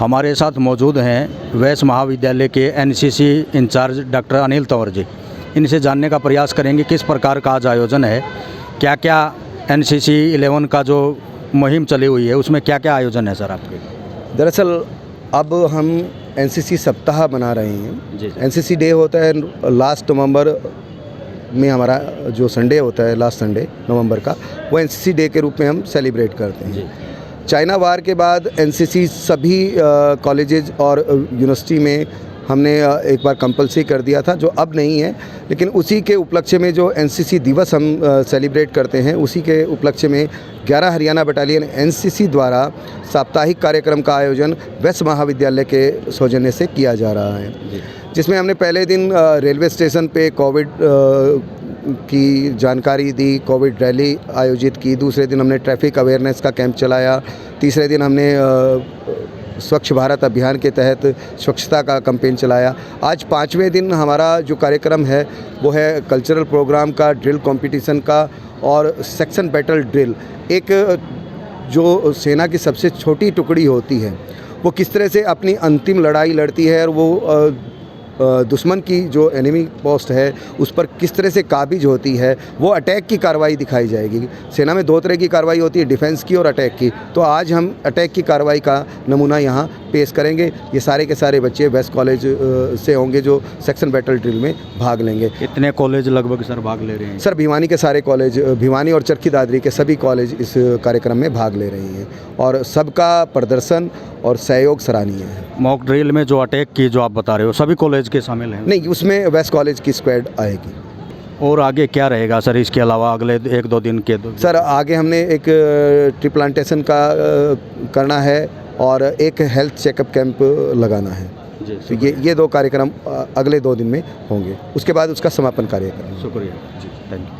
हमारे साथ मौजूद हैं वैश्य महाविद्यालय के NCC incharge doctor Anil Tanwar ji. इनसे जानने का प्रयास करेंगे किस प्रकार का आज आयोजन है, क्या क्या एनसीसी 11 का जो मुहिम चली हुई है उसमें क्या क्या आयोजन है सर आपके। दरअसल अब हम एनसीसी सप्ताह मना रहे हैं। जी। एनसीसी डे होता है लास्ट नवंबर में, हमारा जो संडे होता है लास्ट संडे नवंबर का, वो एनसीसी डे के रूप में हम सेलिब्रेट करते हैं। जी। चाइना वार के बाद एनसीसी सभी कॉलेजेस और यूनिवर्सिटी में हमने एक बार कंपलसरी कर दिया था, जो अब नहीं है, लेकिन उसी के उपलक्ष्य में जो एनसीसी दिवस हम सेलिब्रेट करते हैं, उसी के उपलक्ष्य में 11 हरियाणा बटालियन एनसीसी द्वारा साप्ताहिक कार्यक्रम का आयोजन वैश्य महाविद्यालय के सौजन्य से किया जा रहा है, जिसमें हमने पहले दिन रेलवे स्टेशन पे कोविड की जानकारी दी, कोविड रैली आयोजित की। दूसरे दिन हमने ट्रैफिक अवेयरनेस का कैंप चलाया। तीसरे दिन हमने स्वच्छ भारत अभियान के तहत स्वच्छता का कैंपेन चलाया। आज 5वें दिन हमारा जो कार्यक्रम है वो है कल्चरल प्रोग्राम का, ड्रिल कंपटीशन का और सेक्शन बैटल ड्रिल। एक जो सेना की सबसे छोटी टुकड़ी होती है वो किस तरह से अपनी अंतिम लड़ाई लड़ती है और वो दुश्मन की जो एनिमी पोस्ट है उस पर किस तरह से काबिज होती है, वो अटैक की कार्रवाई दिखाई जाएगी। सेना में 2 तरह की कार्रवाई होती है, डिफेंस की और अटैक की। तो आज हम अटैक की कार्रवाई का नमूना यहाँ पेश करेंगे। ये सारे के सारे बच्चे वेस्ट कॉलेज से होंगे जो सेक्शन बैटल ड्रिल में भाग लेंगे। कितने कॉलेज लगभग सर भाग ले रहे हैं? सर भिवानी के सारे कॉलेज, भिवानी और चरखी दादरी के सभी कॉलेज इस कार्यक्रम में भाग ले रही हैं और सबका प्रदर्शन और सहयोग सराहनीय है। मॉक ड्रिल में जो अटैक की जो आप बता रहे हो सभी कॉलेज के शामिल हैं? नहीं, उसमें वेस्ट कॉलेज की स्क्वाड आएगी। और आगे क्या रहेगा सर इसके अलावा अगले 1-2 दिन के? सर आगे हमने एक ट्री प्लांटेशन का करना है और एक हेल्थ चेकअप कैंप लगाना है। तो ये 2 कार्यक्रम अगले 2 दिन में होंगे। उसके बाद उसका समापन कार्यक्रम। शुक्रिया जी, थैंक यू।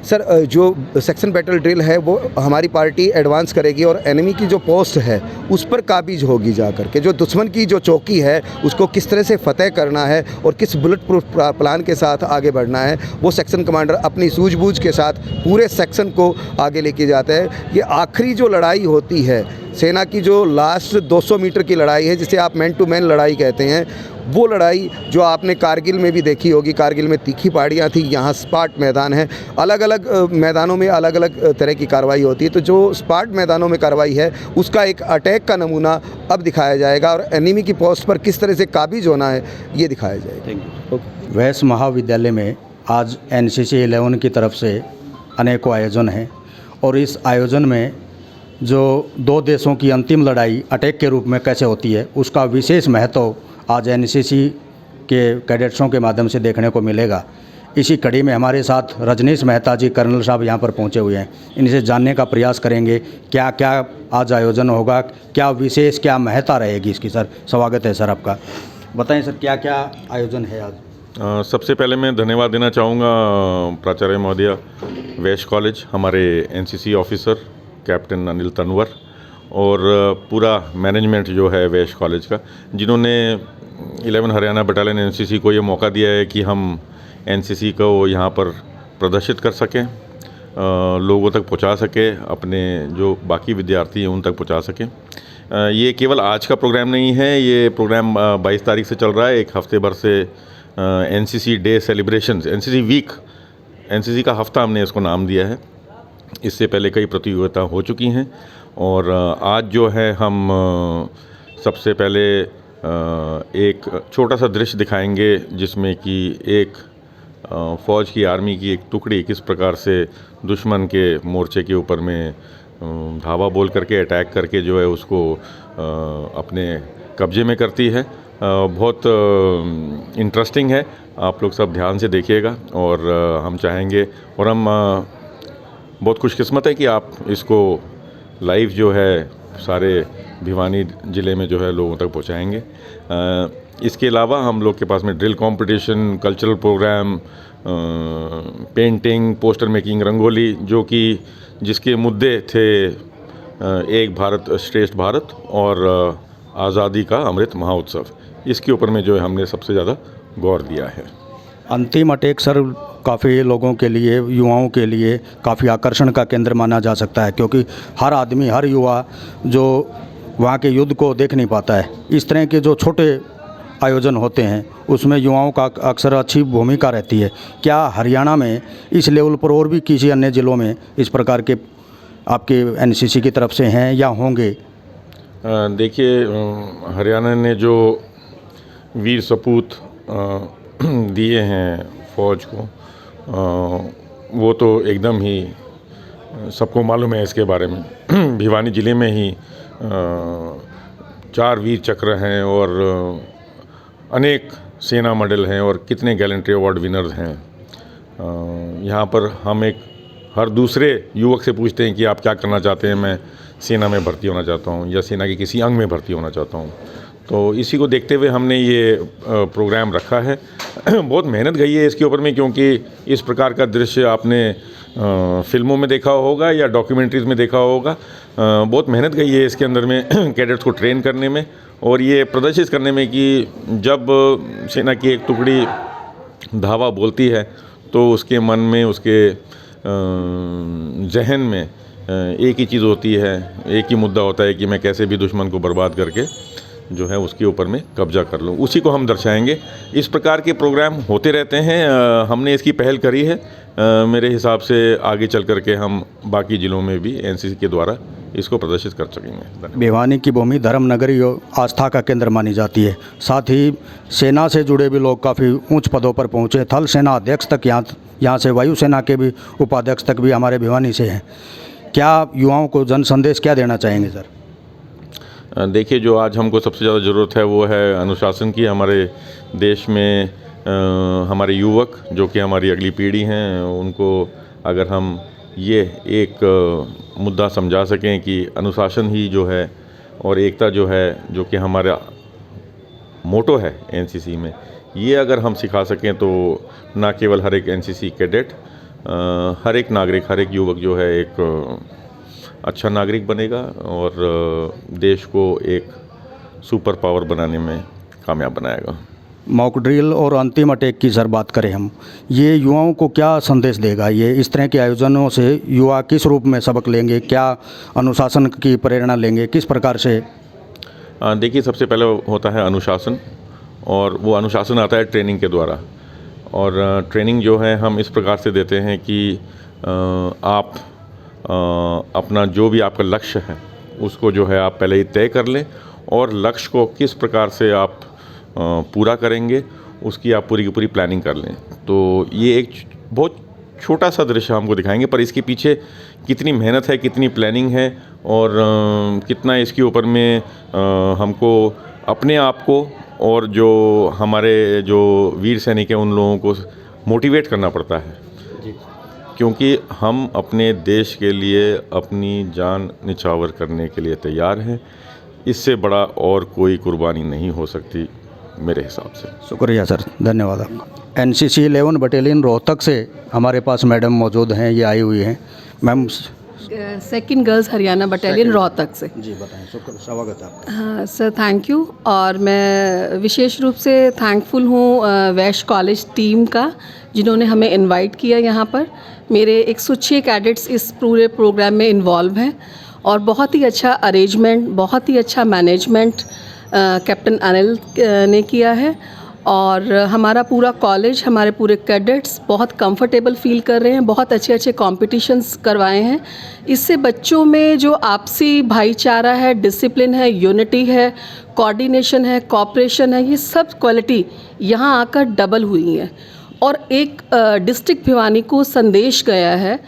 सर जो सेक्शन बैटल ड्रिल है वो हमारी पार्टी एडवांस करेगी और एनिमी की जो पोस्ट है उस पर काबिज होगी जाकर के। जो दुश्मन की जो चौकी है उसको किस तरह से फतेह करना है और किस बुलेट प्रूफ प्लान के साथ आगे बढ़ना है, वो सेक्शन कमांडर अपनी सूझबूझ के साथ पूरे सेक्शन को आगे लेके जाता है। ये आखिरी जो लड़ाई होती है सेना की, जो लास्ट 200 मीटर की लड़ाई है, जिसे आप मैन टू मैन लड़ाई कहते हैं, वो लड़ाई जो आपने कारगिल में भी देखी होगी। कारगिल में तीखी पहाड़ियाँ थी, यहाँ स्पाट मैदान है। अलग अलग मैदानों में अलग अलग तरह की कार्रवाई होती है। तो जो स्पाट मैदानों में कार्रवाई है उसका एक अटैक का नमूना अब दिखाया जाएगा और एनिमी की पोस्ट पर किस तरह से काबिज होना है ये दिखाया जाएगा। Thank you. वैश्य महाविद्यालय में आज एनसीसी 11 की तरफ से अनेकों आयोजन हैं और इस आयोजन में जो 2 देशों की अंतिम लड़ाई अटैक के रूप में कैसे होती है उसका विशेष महत्व आज एनसीसी के कैडेट्सों के माध्यम से देखने को मिलेगा। इसी कड़ी में हमारे साथ रजनीश मेहता जी कर्नल साहब यहाँ पर पहुँचे हुए हैं। इनसे जानने का प्रयास करेंगे क्या क्या आज आयोजन होगा, क्या विशेष क्या महत्ता रहेगी इसकी। सर स्वागत है सर आपका, बताएं सर क्या क्या आयोजन है आज। सबसे पहले मैं धन्यवाद देना चाहूँगा प्राचार्य महोदय, वैश्य कॉलेज, हमारे NCC officer captain Anil Tanwar और पूरा मैनेजमेंट जो है वैश्य कॉलेज का, जिन्होंने 11 हरियाणा बटालियन एनसीसी को ये मौका दिया है कि हम एनसीसी को यहाँ पर प्रदर्शित कर सकें, लोगों तक पहुँचा सकें, अपने जो बाकी विद्यार्थी हैं उन तक पहुँचा सकें। ये केवल आज का प्रोग्राम नहीं है, ये प्रोग्राम 22 तारीख से चल रहा है। एक हफ्ते भर से NCC day celebrations, NCC week, NCC का हफ्ता हमने इसको नाम दिया है। इससे पहले कई प्रतियोगिता हो चुकी हैं और आज जो है हम सबसे पहले एक छोटा सा दृश्य दिखाएंगे जिसमें कि एक फ़ौज की, आर्मी की एक टुकड़ी किस प्रकार से दुश्मन के मोर्चे के ऊपर में धावा बोल करके, अटैक करके जो है उसको अपने कब्जे में करती है। बहुत इंटरेस्टिंग है, आप लोग सब ध्यान से देखिएगा और हम चाहेंगे और हम बहुत खुशकिस्मत है कि आप इसको लाइव जो है सारे भिवानी ज़िले में जो है लोगों तक पहुंचाएंगे। इसके अलावा हम लोग के पास में drill competition, cultural program, painting, poster making, rangoli, जो कि जिसके मुद्दे थे एक भारत श्रेष्ठ भारत और आज़ादी का अमृत महोत्सव, इसके ऊपर में जो है हमने सबसे ज़्यादा गौर दिया है। अंतिम अटैक सर काफ़ी लोगों के लिए, युवाओं के लिए काफ़ी आकर्षण का केंद्र माना जा सकता है, क्योंकि हर आदमी, हर युवा जो वहाँ के युद्ध को देख नहीं पाता है। इस तरह के जो छोटे आयोजन होते हैं उसमें युवाओं का अक्सर अच्छी भूमिका रहती है। क्या हरियाणा में इस लेवल पर और भी किसी अन्य ज़िलों में इस प्रकार के आपके एनसीसी की तरफ से हैं या होंगे? देखिए, हरियाणा ने जो वीर सपूत दिए हैं फौज को, वो तो एकदम ही सबको मालूम है इसके बारे में। भिवानी ज़िले में ही 4 वीर चक्र हैं और अनेक सेना मेडल हैं और कितने गैलेंट्री अवार्ड विनर्स हैं। यहाँ पर हम हर दूसरे युवक से पूछते हैं कि आप क्या करना चाहते हैं। मैं सेना में भर्ती होना चाहता हूँ या सेना के किसी अंग में भर्ती होना चाहता हूँ। तो इसी को देखते हुए हमने ये प्रोग्राम रखा है। बहुत मेहनत गई है इसके ऊपर में, क्योंकि इस प्रकार का दृश्य आपने फिल्मों में देखा होगा या डॉक्यूमेंट्रीज़ में देखा होगा। बहुत मेहनत गई है इसके अंदर में कैडेट्स को ट्रेन करने में और ये प्रदर्शित करने में कि जब सेना की एक टुकड़ी धावा बोलती है तो उसके मन में, उसके जहन में एक ही चीज़ होती है, एक ही मुद्दा होता है कि मैं कैसे भी दुश्मन को बर्बाद करके जो है उसके ऊपर में कब्जा कर लूँ। उसी को हम दर्शाएंगे। इस प्रकार के प्रोग्राम होते रहते हैं। हमने इसकी पहल करी है। मेरे हिसाब से आगे चल कर के हम बाकी ज़िलों में भी एनसीसी के द्वारा इसको प्रदर्शित कर सकेंगे। भिवानी की भूमि धर्म नगरी और आस्था का केंद्र मानी जाती है। साथ ही सेना से जुड़े भी लोग काफ़ी ऊंच पदों पर पहुंचे। थल सेना अध्यक्ष तक यहाँ से वायुसेना के भी उपाध्यक्ष तक भी हमारे भिवानी से हैं। क्या युवाओं को जन संदेश क्या देना चाहेंगे सर? देखिए, जो आज हमको सबसे ज़्यादा ज़रूरत है वो है अनुशासन की। हमारे देश में हमारे युवक जो कि हमारी अगली पीढ़ी हैं, उनको अगर हम ये एक मुद्दा समझा सकें कि अनुशासन ही जो है और एकता जो है, जो कि हमारा मोटो है एनसीसी में, ये अगर हम सिखा सकें तो ना केवल हर एक एनसीसी कैडेट, हर एक नागरिक, हर एक युवक जो है एक अच्छा नागरिक बनेगा और देश को एक सुपर पावर बनाने में कामयाब बनाएगा। मॉक ड्रिल और अंतिम अटैक की सर बात करें हम, ये युवाओं को क्या संदेश देगा? ये इस तरह के आयोजनों से युवा किस रूप में सबक लेंगे? क्या अनुशासन की प्रेरणा लेंगे? किस प्रकार से? देखिए, सबसे पहले होता है अनुशासन, और वो अनुशासन आता है ट्रेनिंग के द्वारा। और ट्रेनिंग जो है हम इस प्रकार से देते हैं कि आप अपना जो भी आपका लक्ष्य है उसको जो है आप पहले ही तय कर लें और लक्ष्य को किस प्रकार से आप पूरा करेंगे उसकी आप पूरी की पूरी प्लानिंग कर लें। तो ये एक बहुत छोटा सा दृश्य हमको दिखाएंगे, पर इसके पीछे कितनी मेहनत है, कितनी प्लानिंग है और कितना इसके ऊपर में हमको अपने आप को और जो हमारे जो वीर सैनिक हैं उन लोगों को मोटिवेट करना पड़ता है। क्योंकि हम अपने देश के लिए अपनी जान निछावर करने के लिए तैयार हैं। इससे बड़ा और कोई कुर्बानी नहीं हो सकती मेरे हिसाब से। शुक्रिया सर, धन्यवाद आपका। एनसीसी 11 बटालियन रोहतक से हमारे पास मैडम मौजूद हैं, ये आई हुई हैं। Ma'am, second girls Haryana battalion Rohtak से। जी बताएं। शुक्र, स्वागत है आपका। हाँ सर, थैंक यू। और मैं विशेष रूप से थैंकफुल हूँ वैश कॉलेज टीम का, जिन्होंने हमें इनवाइट किया यहाँ पर। मेरे 106 कैडेट्स इस पूरे प्रोग्राम में इन्वॉल्व हैं और बहुत ही अच्छा अरेंजमेंट, बहुत ही अच्छा मैनेजमेंट कैप्टन अनिल ने किया है। और हमारा पूरा कॉलेज, हमारे पूरे कैडेट्स बहुत कंफर्टेबल फील कर रहे हैं। बहुत अच्छे अच्छे कॉम्पिटिशन्स करवाए हैं। इससे बच्चों में जो आपसी भाईचारा है, डिसिप्लिन है, यूनिटी है, कोऑर्डिनेशन है, कोऑपरेशन है, ये सब क्वालिटी यहाँ आकर डबल हुई हैं और एक डिस्ट्रिक्ट भिवानी को संदेश गया है।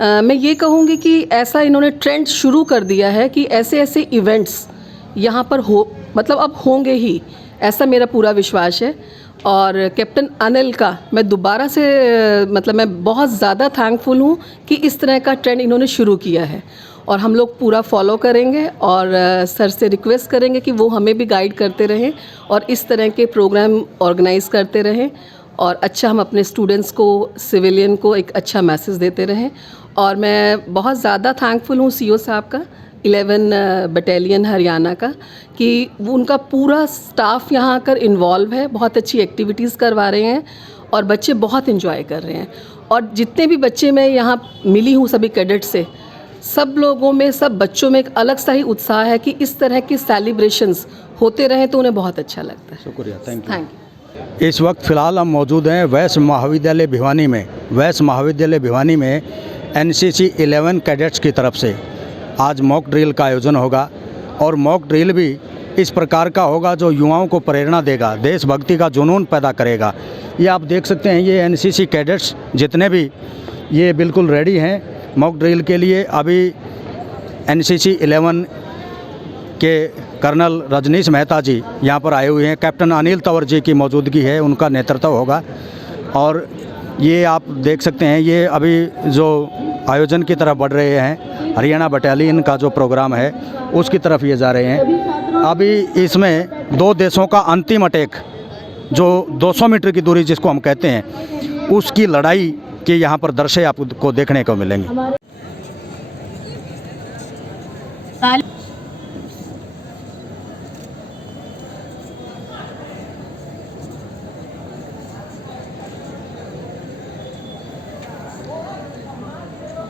मैं ये कहूँगी कि ऐसा इन्होंने ट्रेंड शुरू कर दिया है कि ऐसे ऐसे इवेंट्स यहाँ पर मतलब अब होंगे ही, ऐसा मेरा पूरा विश्वास है। और कैप्टन अनिल का मैं दोबारा से मतलब मैं बहुत ज़्यादा थैंकफुल हूँ कि इस तरह का ट्रेंड इन्होंने शुरू किया है और हम लोग पूरा फॉलो करेंगे और सर से रिक्वेस्ट करेंगे कि वो हमें भी गाइड करते रहें और इस तरह के प्रोग्राम ऑर्गेनाइज़ करते रहें और अच्छा हम अपने स्टूडेंट्स को, सिविलियन को एक अच्छा मैसेज देते रहें। और मैं बहुत ज़्यादा थैंकफुल हूँ सीओ साहब का, 11 बटालियन हरियाणा का, कि वो उनका पूरा स्टाफ यहाँ आकर इन्वॉल्व है, बहुत अच्छी एक्टिविटीज़ करवा रहे हैं और बच्चे बहुत इन्जॉय कर रहे हैं। और जितने भी बच्चे मैं यहाँ मिली हूँ सभी कैडेट से, सब लोगों में, सब बच्चों में एक अलग सा ही उत्साह है कि इस तरह की सेलिब्रेशंस होते रहें तो उन्हें बहुत अच्छा लगता है। शुक्रिया, थैंक यू। Thank you. इस वक्त फ़िलहाल हम मौजूद हैं वैश्य महाविद्यालय भिवानी में। वैश्य महाविद्यालय भिवानी में एनसीसी 11 कैडेट्स की तरफ से आज मॉक ड्रिल का आयोजन होगा और मॉक ड्रिल भी इस प्रकार का होगा जो युवाओं को प्रेरणा देगा, देशभक्ति का जुनून पैदा करेगा। ये आप देख सकते हैं, ये एनसीसी कैडेट्स जितने भी ये बिल्कुल रेडी हैं मॉक ड्रिल के लिए। अभी एनसीसी 11 के कर्नल रजनीश मेहता जी यहाँ पर आए हुए हैं, कैप्टन अनिल तंवर जी की मौजूदगी है, उनका नेतृत्व होगा। और ये आप देख सकते हैं, ये अभी जो आयोजन की तरफ बढ़ रहे हैं, हरियाणा बटालियन का जो प्रोग्राम है उसकी तरफ ये जा रहे हैं। अभी इसमें दो देशों का अंतिम अटैक, जो 200 मीटर की दूरी जिसको हम कहते हैं, उसकी लड़ाई के यहाँ पर दृश्य आपको देखने को मिलेंगे।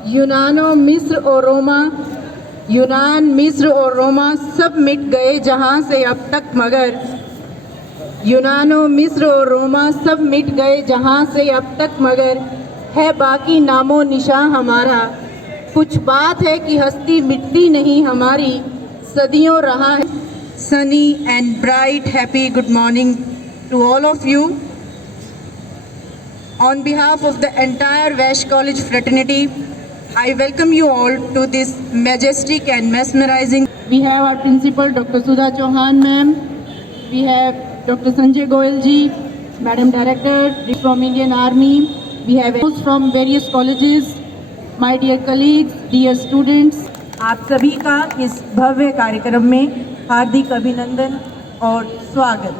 यूनान, मिस्र और रोमा सब मिट गए जहाँ से अब तक, मगर यूनानो, मिस्र और रोमा सब मिट गए जहाँ से अब तक, मगर है बाकी नामो निशां हमारा। कुछ बात है कि हस्ती मिटती नहीं हमारी, सदियों रहा है। Sunny and bright happy good morning to all of you. On behalf of the entire Vaish College fraternity, I welcome you all to this majestic and mesmerizing. We have our principal, Dr. Sudha Chauhan ma'am. We have Dr. Sanjay Goyal ji, Madam Director from Indian Army. We have those from various colleges. My dear colleagues, dear students, आप सभी का इस भव्य कार्यक्रम में हार्दिक अभिनंदन और स्वागत।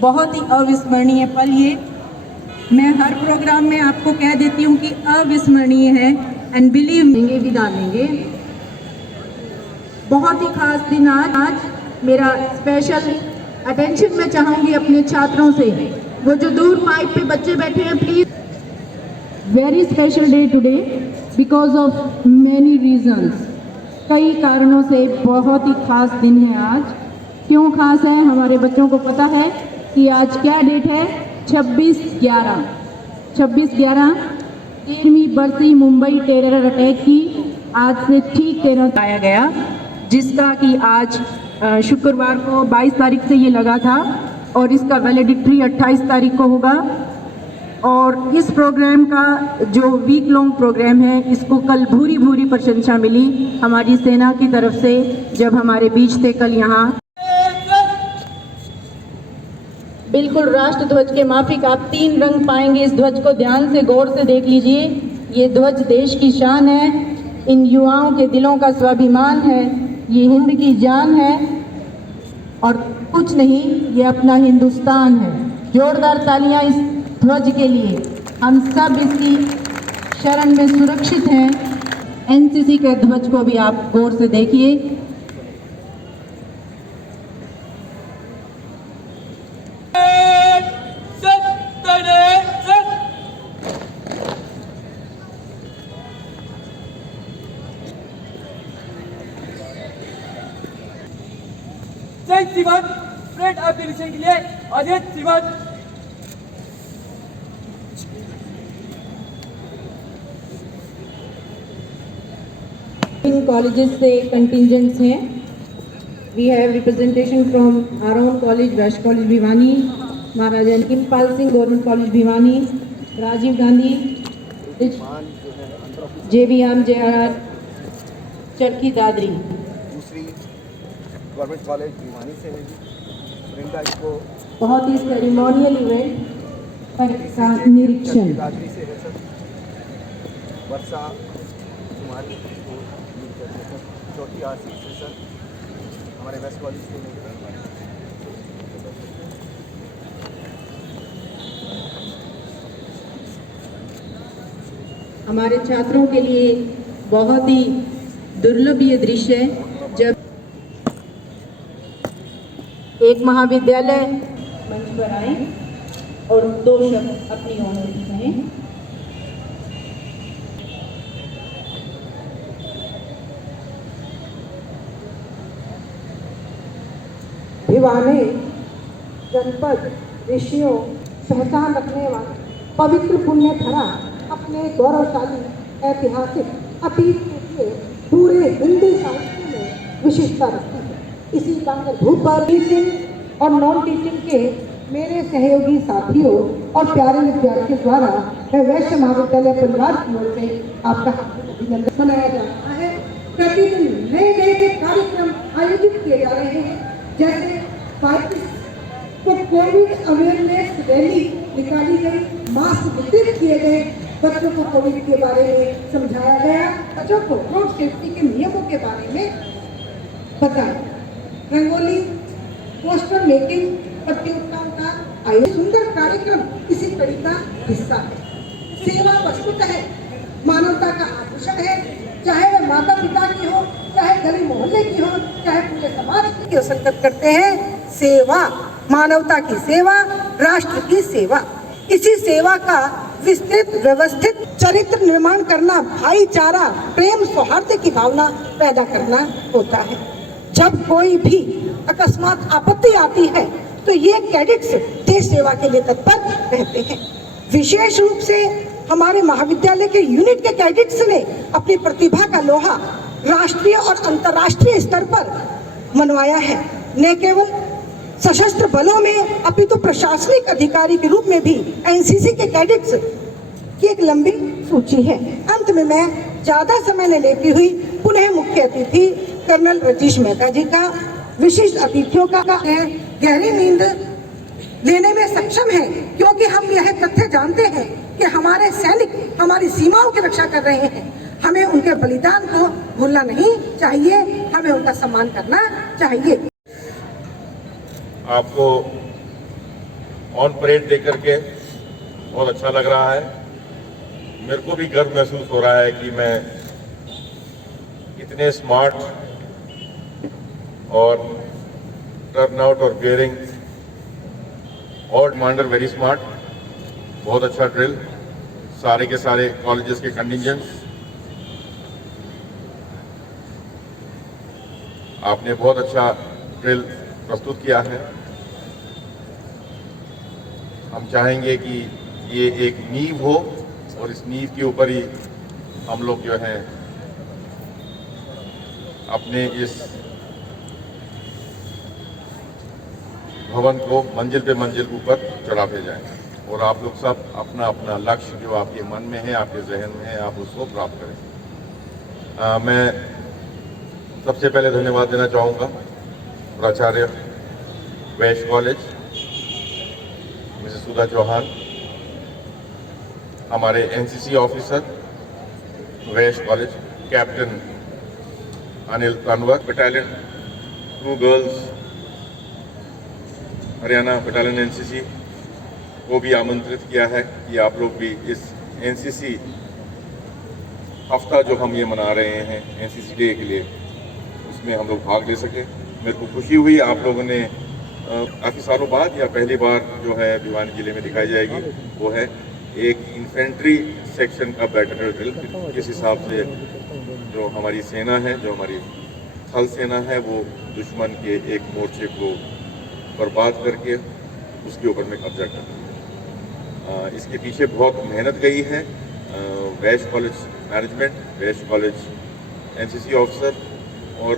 बहुत ही अविस्मरणीय पल ये। मैं हर प्रोग्राम में आपको कह देती हूँ कि अविस्मरणीय है, एंड बिलीव लेंगे, विदा लेंगे। बहुत ही खास दिन आज मेरा स्पेशल अटेंशन मैं चाहूँगी अपने छात्रों से। वो जो दूर माइक पे बच्चे बैठे हैं, please. Very special day today because of many reasons. कई कारणों से बहुत ही खास दिन है आज। क्यों खास है, हमारे बच्चों को पता है कि आज क्या डेट है। 26/11 13वीं बरसी मुंबई टेरर अटैक की आज से ठीक 13 आया गया, जिसका कि आज शुक्रवार को 22 तारीख से ये लगा था और इसका वैलिडिटी 28 तारीख को होगा। और इस प्रोग्राम का जो वीक लॉन्ग प्रोग्राम है, इसको कल भूरी प्रशंसा मिली हमारी सेना की तरफ से जब हमारे बीच थे कल यहाँ। बिल्कुल राष्ट्र ध्वज के माफिक आप 3 रंग पाएंगे। इस ध्वज को ध्यान से गौर से देख लीजिए। ये ध्वज देश की शान है, इन युवाओं के दिलों का स्वाभिमान है, ये हिंद की जान है और कुछ नहीं, ये अपना हिंदुस्तान है। जोरदार तालियां इस ध्वज के लिए। हम सब इसकी शरण में सुरक्षित हैं। एनसीसी के ध्वज को भी आप गौर से देखिए। जय शिवन, फ्रेंड ऑफ डिवीजन के लिए अजय शिवन। इन कॉलेजेस से कंटिजेंट्स हैं। We have representation from our own college, Vaish college Bhiwani, Maharaja Kimpal Singh government college Bhiwani, Rajiv Gandhi, JVM JRR Charkhi Dadri. दूसरी गवर्नमेंट कॉलेज भिवानी से है जी। वृंदा इसको बहुत ही सेरेमोनियल इवेंट पर का निरीक्षण। दादरी से है सर। वर्षा कुमारी को लीड करते हैं सर। चौथी RC से सर हमारे वेस्ट कॉलेज के लोग। हमारे छात्रों के लिए बहुत ही दुर्लभ ये दृश्य है जब एक महाविद्यालय मंच पर आए और 2 शब्द अपनी ओर से कहें। भिवानी जनपद ऋषियों पहचान रखने वाले पवित्र पुण्य धरा अपने गौरवशाली ऐतिहासिक अतीत के लिए पूरे हिंदी साहित्य में विशिष्टता रखती है। इसी कांगरभूत पर टीचिंग और नॉन टीचिंग के मेरे सहयोगी साथियों और प्यारे विद्यार्थियों द्वारा मैं वैश्य महाविद्यालय परिवार की ओर से आपका अभिनंदन मनाया जा रहा है। प्रतिदिन नए नए कार्यक्रम आयोजित किए जा रहे हैं, जैसे 35 को कोविड अवेयरनेस रैली निकाली गई, मास्क वितरित किए गए, बच्चों को कोविड के बारे में समझाया गया, बच्चों को रोड सेफ्टी के नियमों के बारे में बताया। रंगोली पोस्टर मेकिंग प्रतियोगिताओं का आयोजन सुंदर कार्यक्रम इसी कड़ी का हिस्सा है। सेवा वस्तुतः मानवता का आभूषण है, चाहे वह माता पिता की हो, चाहे गली मोहल्ले की हो, चाहे पूरे समाज की संकल्प करते हैं। सेवा, मानवता की सेवा, राष्ट्र की सेवा, इसी सेवा का विस्तृत व्यवस्थित चरित्र निर्माण करना, भाईचारा, प्रेम, सौहार्द की भावना पैदा करना होता है। जब कोई भी अकस्मात आपत्ति आती है तो ये कैडेट्स देश सेवा के लिए तत्पर रहते हैं। विशेष रूप से हमारे महाविद्यालय के यूनिट के कैडेट्स ने अपनी प्रतिभा का लोहा राष्ट्रीय और अंतर्राष्ट्रीय स्तर पर मनवाया है। न केवल सशस्त्र बलों में अपितु प्रशासनिक अधिकारी के रूप में भी एनसीसी के कैडेट्स की एक लंबी सूची है। अंत में मैं ज्यादा समय न लेती हुई पुनः मुख्य अतिथि कर्नल रतीश मेहता जी का, विशिष्ट अतिथियों का गहरी नींद लेने में सक्षम है, क्योंकि हम यह तथ्य जानते हैं कि हमारे सैनिक हमारी सीमाओं की रक्षा कर रहे हैं। हमें उनके बलिदान को भूलना नहीं चाहिए, हमें उनका सम्मान करना चाहिए। आपको ऑन परेड देख करके बहुत अच्छा लग रहा है। मेरे को भी गर्व महसूस हो रहा है कि मैं इतने स्मार्ट और टर्न आउट और बियरिंग और कमांडर वेरी स्मार्ट, बहुत अच्छा ड्रिल, सारे के सारे कॉलेजेस के कंटिजेंट्स, आपने बहुत अच्छा ड्रिल प्रस्तुत किया है। हम चाहेंगे कि ये एक नींव हो और इस नींव के ऊपर ही हम लोग जो है अपने इस भवन को मंजिल पे मंजिल ऊपर चढ़ाते जाएं और आप लोग सब अपना अपना लक्ष्य जो आपके मन में है, आपके जहन में है, आप उसको प्राप्त करें। मैं सबसे पहले धन्यवाद देना चाहूँगा प्राचार्य वैश्य कॉलेज मिसेस सुधा चौहान, हमारे एनसीसी ऑफिसर वैश्य college captain Anil Tanwar, battalion 2 girls Haryana battalion NCC को भी आमंत्रित किया है कि आप लोग भी इस एनसीसी हफ्ता जो हम ये मना रहे हैं एनसीसी डे के लिए, उसमें हम लोग भाग ले सके। मेरे को खुशी हुई आप लोगों ने काफ़ी सालों बाद या पहली बार जो है भिवानी जिले में दिखाई जाएगी, वो है एक इन्फेंट्री सेक्शन का बैटल ड्रिल। जिस हिसाब से जो हमारी सेना है, जो हमारी थल सेना है, वो दुश्मन के एक मोर्चे को बर्बाद करके उसके ऊपर में कब्जा करना। इसके पीछे बहुत मेहनत गई है। वैश्य कॉलेज मैनेजमेंट, वैश्य कॉलेज एनसीसी ऑफिसर और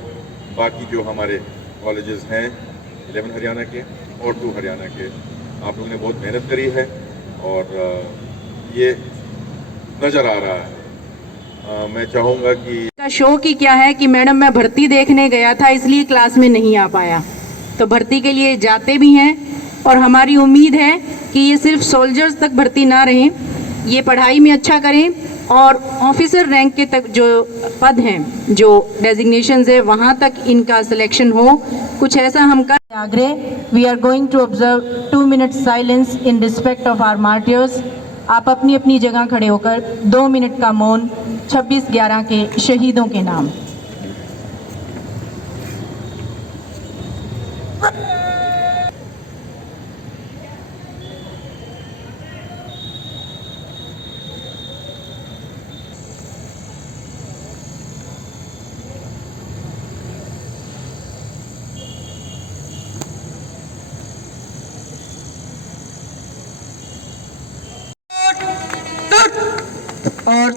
बाकी जो हमारे कॉलेजेस हैं 11 हरियाणा के और 2 हरियाणा के, आप लोगों ने बहुत मेहनत करी है और ये नज़र आ रहा है। मैं चाहूँगा कि का शौक ही क्या है कि मैडम मैं भर्ती देखने गया था इसलिए क्लास में नहीं आ पाया, तो भर्ती के लिए जाते भी हैं और हमारी उम्मीद है कि ये सिर्फ सोल्जर्स तक भर्ती ना रहें, ये पढ़ाई में अच्छा करें और ऑफिसर रैंक के तक जो पद हैं, जो डेजिग्नेशंस है, वहाँ तक इनका सिलेक्शन हो। कुछ ऐसा हम कर आग्रह। We are going to observe 2 minute silence in respect of our martyrs. आप अपनी अपनी जगह खड़े होकर 2 मिनट का मौन 26/11 के शहीदों के नाम। और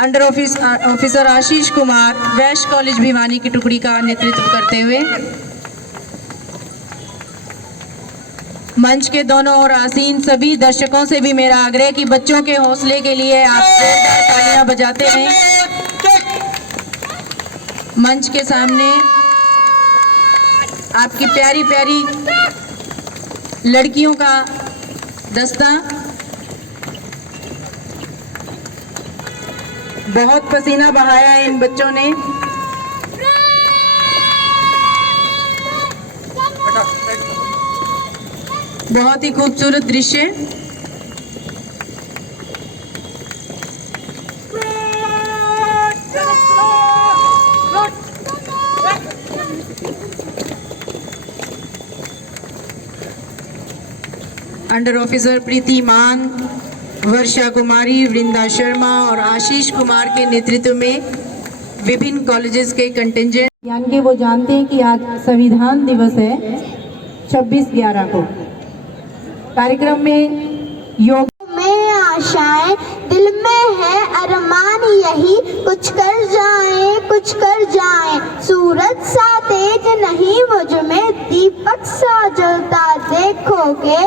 अंडर ऑफिसर आशीष कुमार वैश्य कॉलेज भिवानी की टुकड़ी का नेतृत्व करते हुए मंच के दोनों ओर आसीन सभी दर्शकों से भी मेरा आग्रह कि बच्चों के हौसले के लिए आप जोरदार तालियां बजाते रहें। मंच के सामने आपकी प्यारी प्यारी लड़कियों का दस्ता, बहुत पसीना बहाया है इन बच्चों ने। बहुत ही खूबसूरत दृश्य। अंडर ऑफिसर प्रीति मान, वर्षा कुमारी, वृंदा शर्मा और आशीष कुमार के नेतृत्व में विभिन्न कॉलेजेस के कंटिंजेंट, यानी कि वो जानते हैं कि आज संविधान दिवस है 26/11 को। कार्यक्रम में योग में आशाएं, दिल में है अरमान यही, कुछ कर जाएं, सूरज सा तेज नहीं मुझ में, दीपक सा जलता देखोगे,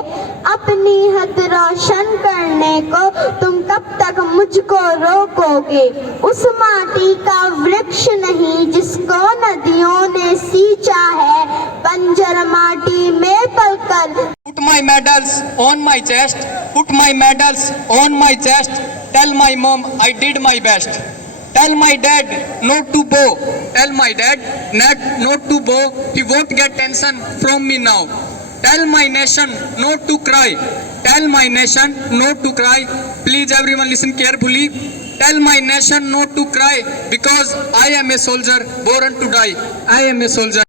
अपनी हद रोशन करने को तुम कब तक मुझको रोकोगे, उस माटी का वृक्ष नहीं जिसको नदियों ने सींचा है, बंजर माटी में पलकर। Put my medals on my chest, put my medals on my chest, tell my mom I did my best. Tell my dad not to bow, tell my dad not to bow, he won't get tension from me now. Tell my nation not to cry, tell my nation not to cry, please everyone listen carefully. Tell my nation not to cry because I am a soldier born to die, I am a soldier.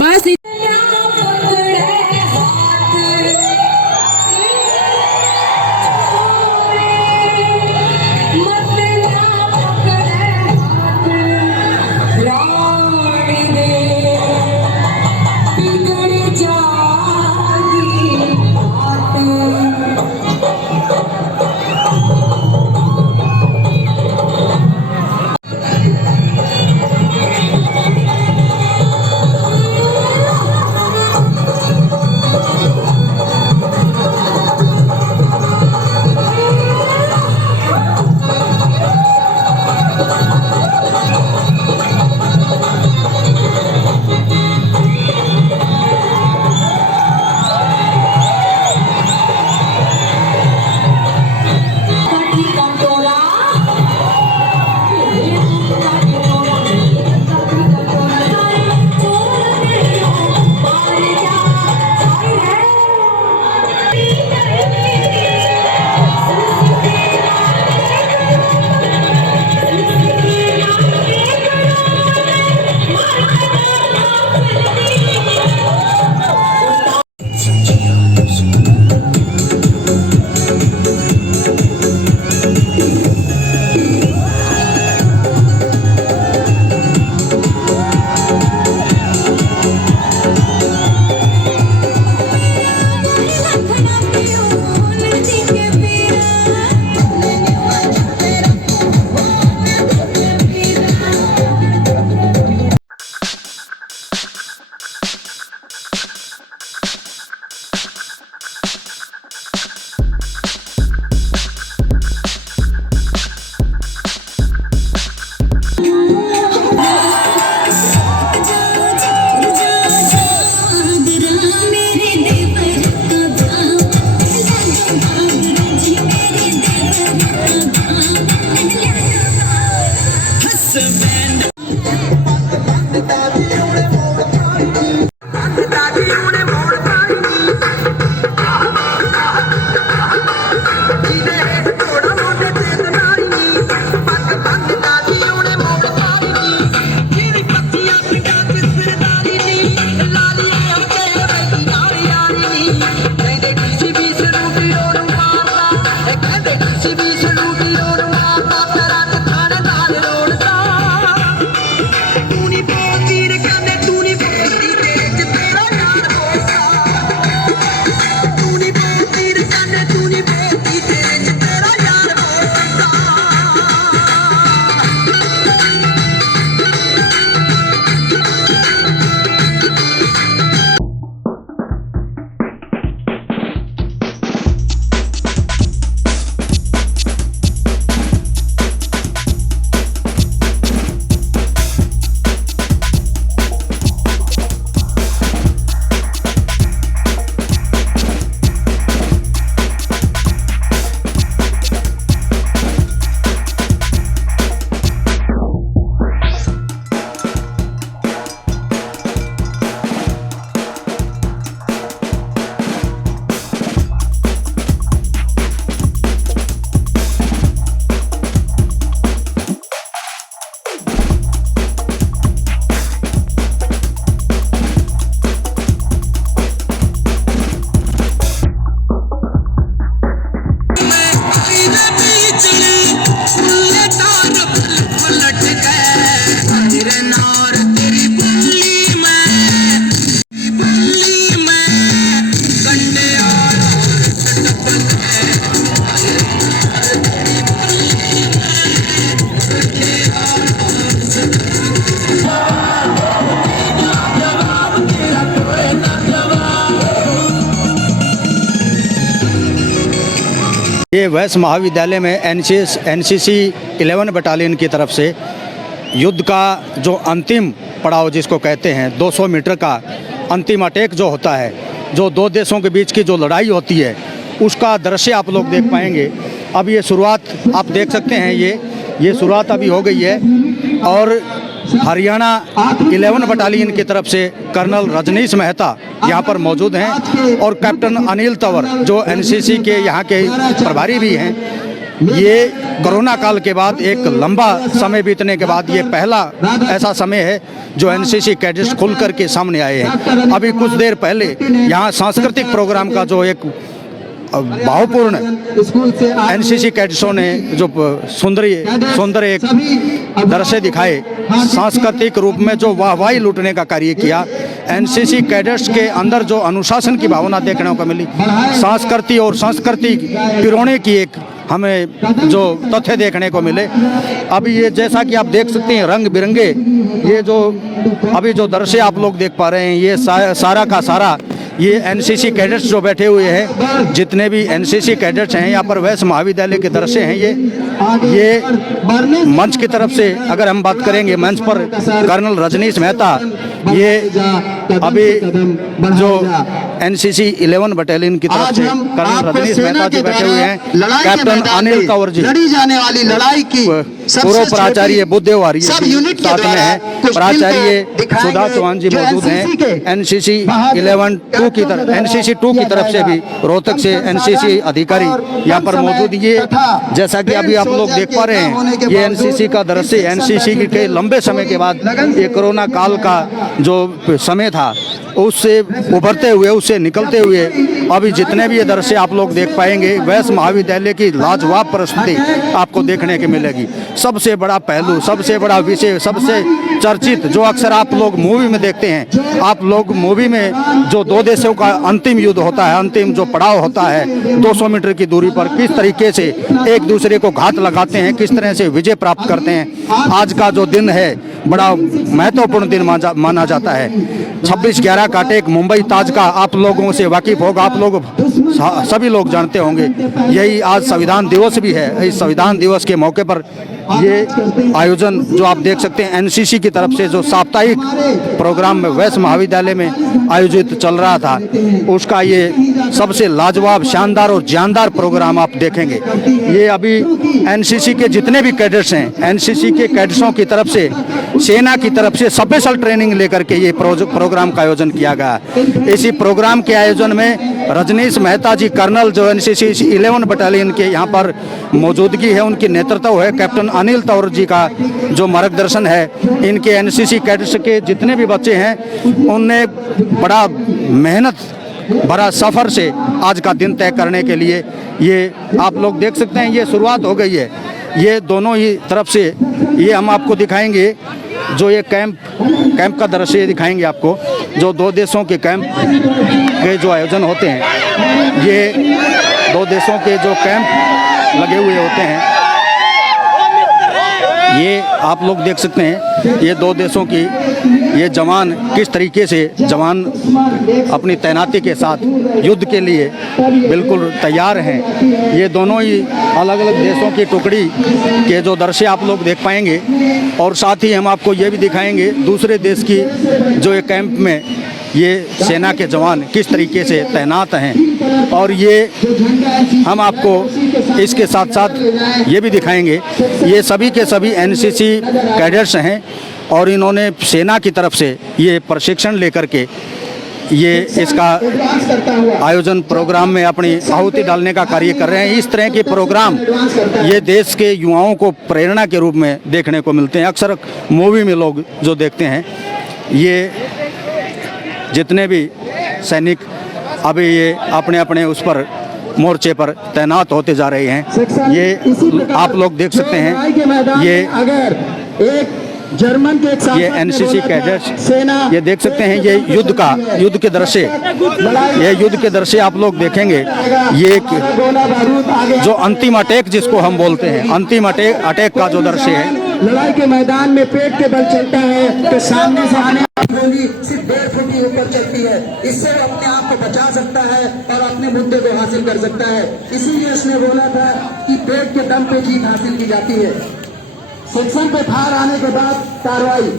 बस ये वैश्य महाविद्यालय में NCC 11 battalion की तरफ से युद्ध का जो अंतिम पड़ाव जिसको कहते हैं 200 मीटर का अंतिम अटैक जो होता है, जो दो देशों के बीच की जो लड़ाई होती है, उसका दृश्य आप लोग देख पाएंगे। अब ये शुरुआत आप देख सकते हैं, ये शुरुआत अभी हो गई है और हरियाणा 11 बटालियन की तरफ से कर्नल रजनीश मेहता यहाँ पर मौजूद हैं और कैप्टन अनिल तंवर जो एनसीसी के यहाँ के प्रभारी भी हैं। ये कोरोना काल के बाद एक लंबा समय बीतने के बाद ये पहला ऐसा समय है जो एनसीसी कैडेट्स खुल कर के सामने आए हैं। अभी कुछ देर पहले यहाँ सांस्कृतिक प्रोग्राम का जो एक भावपूर्ण एनसीसी कैडेट्सों ने जो सुंदर एक दृश्य दिखाए, सांस्कृतिक रूप में जो वाहवाही लूटने का कार्य किया। एनसीसी कैडेट्स के अंदर जो अनुशासन की भावना देखने को मिली, संस्कृति पिरोने की एक हमें जो तथ्य देखने को मिले। अभी ये जैसा कि आप देख सकते हैं रंग बिरंगे ये जो अभी जो दृश्य आप लोग देख पा रहे हैं, ये सारा का सारा ये एनसीसी कैडेट्स जो बैठे हुए हैं, जितने भी एनसीसी कैडेट्स हैं यहाँ पर वैश्य महाविद्यालय के दृश्य हैं। ये मंच की तरफ से अगर हम बात करेंगे, मंच पर कर्नल रजनीश मेहता, ये अभी जो एनसीसी 11 बटालियन की तरफ से कर्नल रजनीश मेहता जी बैठे हुए हैं। कैप्टन अनिल तंवर जी लड़ी जाने वाली लड़ाई की पूर्व प्राचार्य बुद्धदेव आर्य साथ में है, प्राचार्य सुधा चौहान जी मौजूद हैं। एनसीसी 11-2 की तरफ, एनसीसी 2 की तरफ से भी रोहतक से एनसीसी अधिकारी यहाँ पर मौजूद। ये जैसा कि अभी आप लोग देख पा रहे हैं, ये एनसीसी का दृश्य, एनसीसी के लंबे समय के बाद ये कोरोना काल का जो समय था उससे उभरते हुए, उससे निकलते हुए अभी जितने भी ये दृश्य आप लोग देख पाएंगे, वैश्य महाविद्यालय की लाजवाब परिस्थिति आपको देखने को मिलेगी। सबसे बड़ा पहलू, सबसे बड़ा विषय, सबसे चर्चित जो अक्सर आप लोग मूवी में देखते हैं, आप लोग मूवी में जो दो देशों का अंतिम युद्ध होता है, अंतिम जो पड़ाव होता है 200 मीटर की दूरी पर, किस तरीके से एक दूसरे को घात लगाते हैं, किस तरह से विजय प्राप्त करते हैं। आज का जो दिन है बड़ा महत्वपूर्ण दिन माना जाता है। 26/11 का अटैक मुंबई ताज का आप लोगों से वाकिफ होगा, आप लोग सभी लोग जानते होंगे। यही आज संविधान दिवस भी है। इस संविधान दिवस के मौके पर ये आयोजन जो आप देख सकते हैं एनसीसी की तरफ से जो साप्ताहिक प्रोग्राम में वैश्य महाविद्यालय में आयोजित चल रहा था, उसका ये सबसे लाजवाब, शानदार और जानदार प्रोग्राम आप देखेंगे। ये अभी एनसीसी के जितने भी कैडेट्स हैं, एनसीसी के कैडेट्सों की तरफ से, सेना की तरफ से स्पेशल ट्रेनिंग लेकर के ये प्रोग्राम का आयोजन किया गया। इसी प्रोग्राम के आयोजन में रजनीश मेहता जी कर्नल जो एनसीसी 11 बटालियन के यहाँ पर मौजूदगी है, उनकी नेतृत्व है। कैप्टन अनिल तंवर जी का जो मार्गदर्शन है, इनके एनसीसी कैडेट्स के जितने भी बच्चे हैं उनने बड़ा मेहनत भरा सफ़र से आज का दिन तय करने के लिए ये आप लोग देख सकते हैं, ये शुरुआत हो गई है। ये दोनों ही तरफ से ये हम आपको दिखाएंगे, जो ये कैंप का दृश्य दिखाएंगे आपको, जो दो देशों के कैंप के जो आयोजन होते हैं, ये दो देशों के जो कैंप लगे हुए होते हैं, ये आप लोग देख सकते हैं। ये दो देशों की ये जवान किस तरीके से जवान अपनी तैनाती के साथ युद्ध के लिए बिल्कुल तैयार हैं। ये दोनों ही अलग अलग देशों की टुकड़ी के जो दृश्य आप लोग देख पाएंगे, और साथ ही हम आपको ये भी दिखाएंगे दूसरे देश की जो ये कैंप में ये सेना के जवान किस तरीके से तैनात हैं। और ये हम आपको इसके साथ साथ ये भी दिखाएंगे, ये सभी के सभी एनसीसी कैडेट्स हैं और इन्होंने सेना की तरफ से ये प्रशिक्षण लेकर के ये इसका आयोजन प्रोग्राम में अपनी आहुति डालने का कार्य कर रहे हैं। इस तरह के प्रोग्राम ये देश के युवाओं को प्रेरणा के रूप में देखने को मिलते हैं। अक्सर मूवी में लोग जो देखते हैं, ये जितने भी सैनिक अभी ये अपने अपने उस पर मोर्चे पर तैनात होते जा रहे हैं, ये आप लोग देख सकते हैं। ये एनसीसी कैडेट्स, ये देख सकते हैं, ये युद्ध के दृश्य, ये युद्ध के दृश्य आप लोग देखेंगे। ये जो अंतिम अटैक जिसको हम बोलते हैं, अंतिम अटैक का जो दृश्य है। लड़ाई के मैदान में पेट के बल चलता है तो सामने से आने गोली सिर्फ 1.5 फुट ही ऊपर चलती है। इससे वो अपने आप को बचा सकता है और अपने मुद्दे को हासिल कर सकता है। इसीलिए उसने बोला था कि पेट के दम पे जीत हासिल की जाती है। सेक्शन पे बाहर आने के बाद कार्रवाई,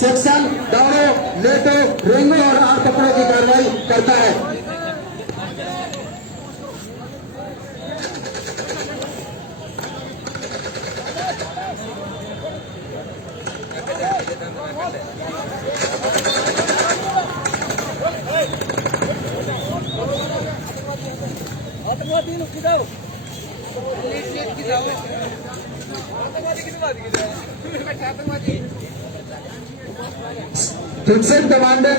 सेक्शन दौड़ो, लेटो, रेंगो और आड़ पकड़ो की कार्रवाई करता है। फिक्सेड कमांडर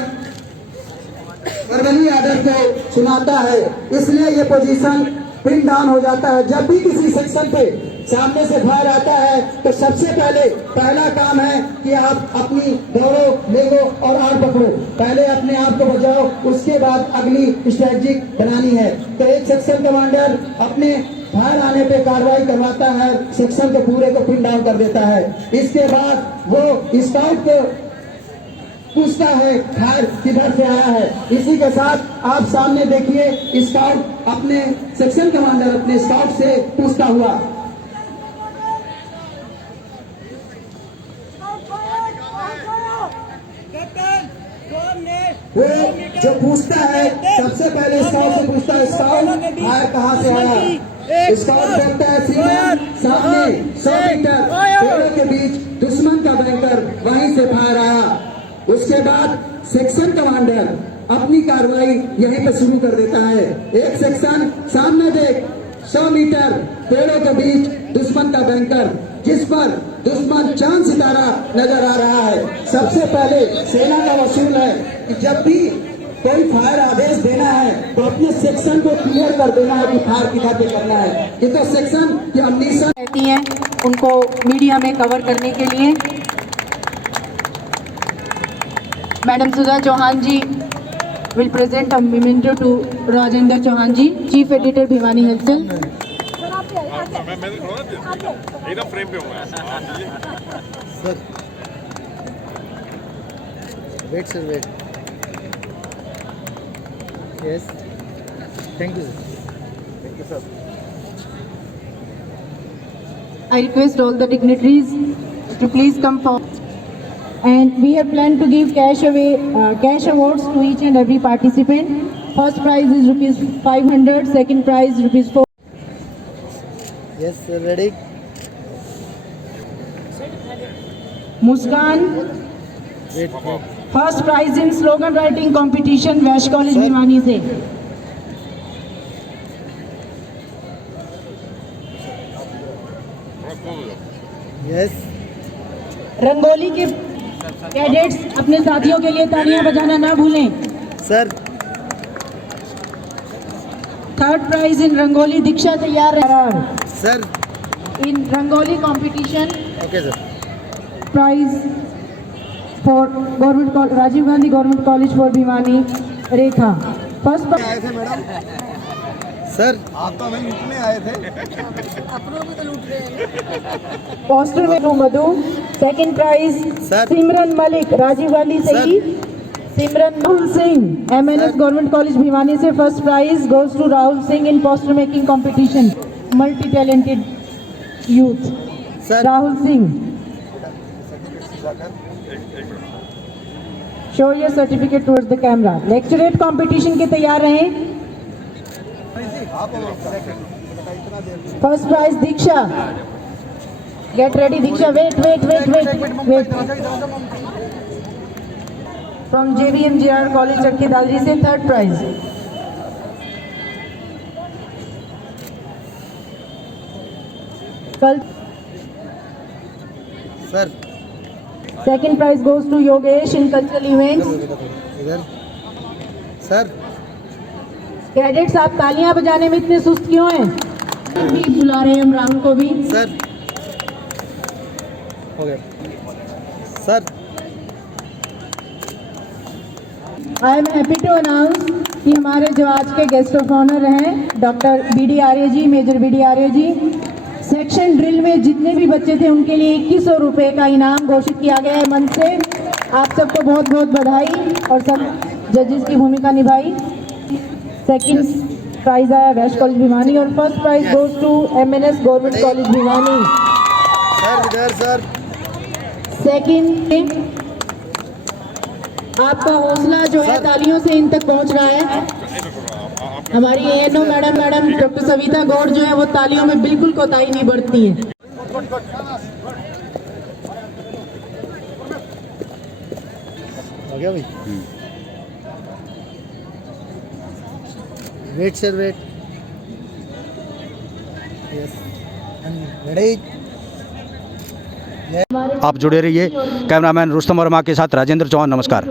वर्गनी आर्डर को सुनाता है, इसलिए ये पोजीशन पिन डाउन हो जाता है। जब भी किसी सेक्शन पे सामने से फायर आता है तो सबसे पहला काम है कि आप अपनी दौड़ो, लेगो और आड़ पकड़ो। पहले अपने आप को बचाओ, उसके बाद अगली स्ट्रेटेजिक बनानी है। तो एक सेक्शन कमांडर अपने फायर आने पे कार्रवाई करवाता है, सेक्शन के पूरे को पिन डाउन कर देता है। इसके बाद वो स्काउट को पूछता है फायर किधर से आया है। इसी के साथ आप सामने देखिए स्काउट अपने सेक्शन कमांडर अपने स्काउट से पूछता हुआ, वो जो पूछता है सबसे पहले स्काउट से पूछता है, स्काउट फायर कहाँ से आया। स्काउट देखता है सामने 100 मीटर पेड़ों के बीच दुश्मन का बैंकर, वहीं से फायर आया। उसके बाद सेक्शन कमांडर अपनी कार्रवाई यहीं पे शुरू कर देता है। एक सेक्शन सामने देख 100 मीटर पेड़ों के बीच दुश्मन का बैंकर, जिस पर दुश्मन चांद सितारा नजर आ रहा है। सबसे पहले सेना का वसूल है कि जब भी कोई फायर आदेश देना है तो अपने सेक्शन को क्लियर कर देना है कि फायर किधर पे करना है। ये तो सेक्शन की अमनीशन रहती हैं उनको मीडिया में कवर करने के लिए। Madam Sudha Chauhan ji will present a memento to Rajendra Chauhan ji, chief editor Bhiwani health. Wait sir, wait. Yes, thank you sir. I request all the dignitaries to please come forward. And we have planned to give cash awards to each and every participant. First prize is ₹500, second prize ₹400. Yes sir, ready. Muskan, wait. first prize in slogan writing competition, Vaish college Bhiwani से। Yes. Rangoli के cadets अपने साथियों के लिए तालियां बजाना ना भूलें। Sir. Third prize in rangoli Diksha तैयार है sir. In rangoli competition. Okay sir. Prize for government Rajiv Gandhi government college for Bhiwani Rekha. First आए थे मैडम। सर आप तो हमें लूटने आए थे। पोस्टर में Madhu. Second prize sir. Simran Malik Rajiv Gandhi से ही। Simran Rahul Singh MNS government college Bhiwani से। First prize goes to Rahul Singh in poster making competition, multi talented youth. Sir. Rahul Singh, show your certificate towards the camera. Lecturette competition के तैयार रहें। First prize Diksha, get ready Diksha. Wait wait wait wait wait. From JVMGR college Charkhi Dadri से third prize. कल sir. Second prize goes to Yogesh in cultural events. इधर sir. Cadets आप तालियां बजाने में इतने सुस्त क्यों हैं? भी बुला रहे हैं हम राहुल को भी। सर हो गया sir. I am happy to announce कि हमारे जो आज के गेस्ट ऑफ ऑनर हैं doctor BD Arya ji, major BD Arya ji. Section drill में जितने भी बच्चे थे उनके लिए 2100 रुपये का इनाम घोषित किया गया है मंच से। आप सबको बहुत बहुत बधाई और सब जजेस की भूमिका निभाई। सेकंड प्राइज आया वैश कॉलेज भिवानी और first prize goes to MNS government college Bhiwani. Sir इधर सर। सेकंड आपका हौसला जो है तालियों से इन तक पहुंच रहा है। हमारी ANO madam doctor Savita Gaur जो है वो तालियों में बिल्कुल कोताही नहीं बरतती है। हो गया भाई। Wait sir wait. आप जुड़े रहिए। कैमरामैन रुस्तम वर्मा के साथ राजेंद्र चौहान, नमस्कार।